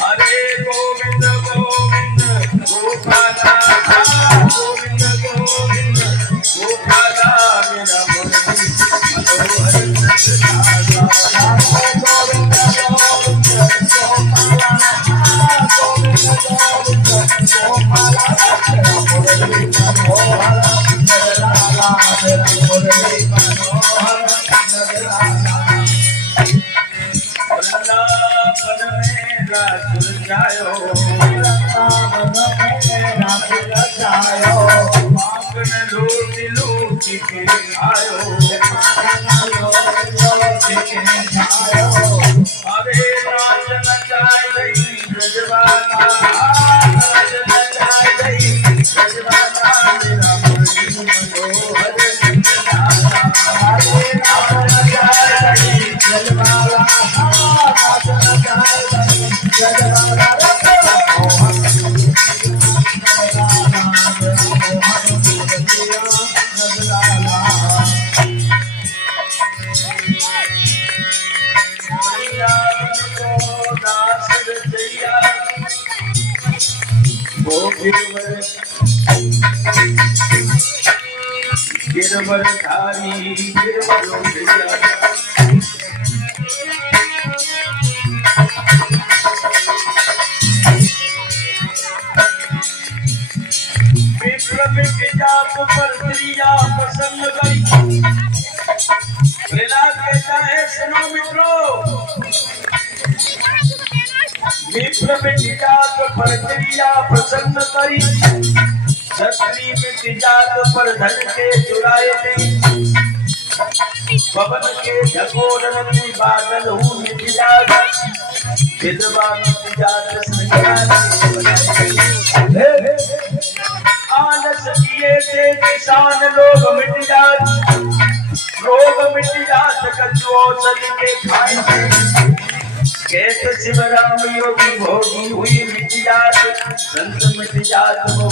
हरे गोविंद गोविंद गोपाला गोविंद गोविंद गोपाला मेरा मुरली मनोहर गोविंद गोविंद गोपाला गोविंद गोविंद गोपाला मेरा मुरली मनोहर नगराला मेरा मुरली मनोहर नगराला राजुल जायो माखन लूटी लूटी के आयो अरे नाच नचाई गई ब्रजवाला नाच नचाई गई ब्रजवाला मेरा मुरली मनोहर अरे नाच नचाई गई ब्रजवाला नाच नचाई गई ब्रजवाला गिरवर धारी गिरवर विप्लव के जाप पर क्रिया प्रसन्न गई प्रहलाद कहता है सुनो मित्रों विप्लव के जाप पर क्रिया प्रसन्न करी छत्री में जात पर धन के चुराए थे पवन के झकोरन में बादल हूँ मिजाज विधवा मिजाज आलस किए थे किसान लोग मिट जात रोग मिट जात कछु औषध के खाए थे कहते शिवराम योगी भोगी हुई मिट जात संत मिट जात वो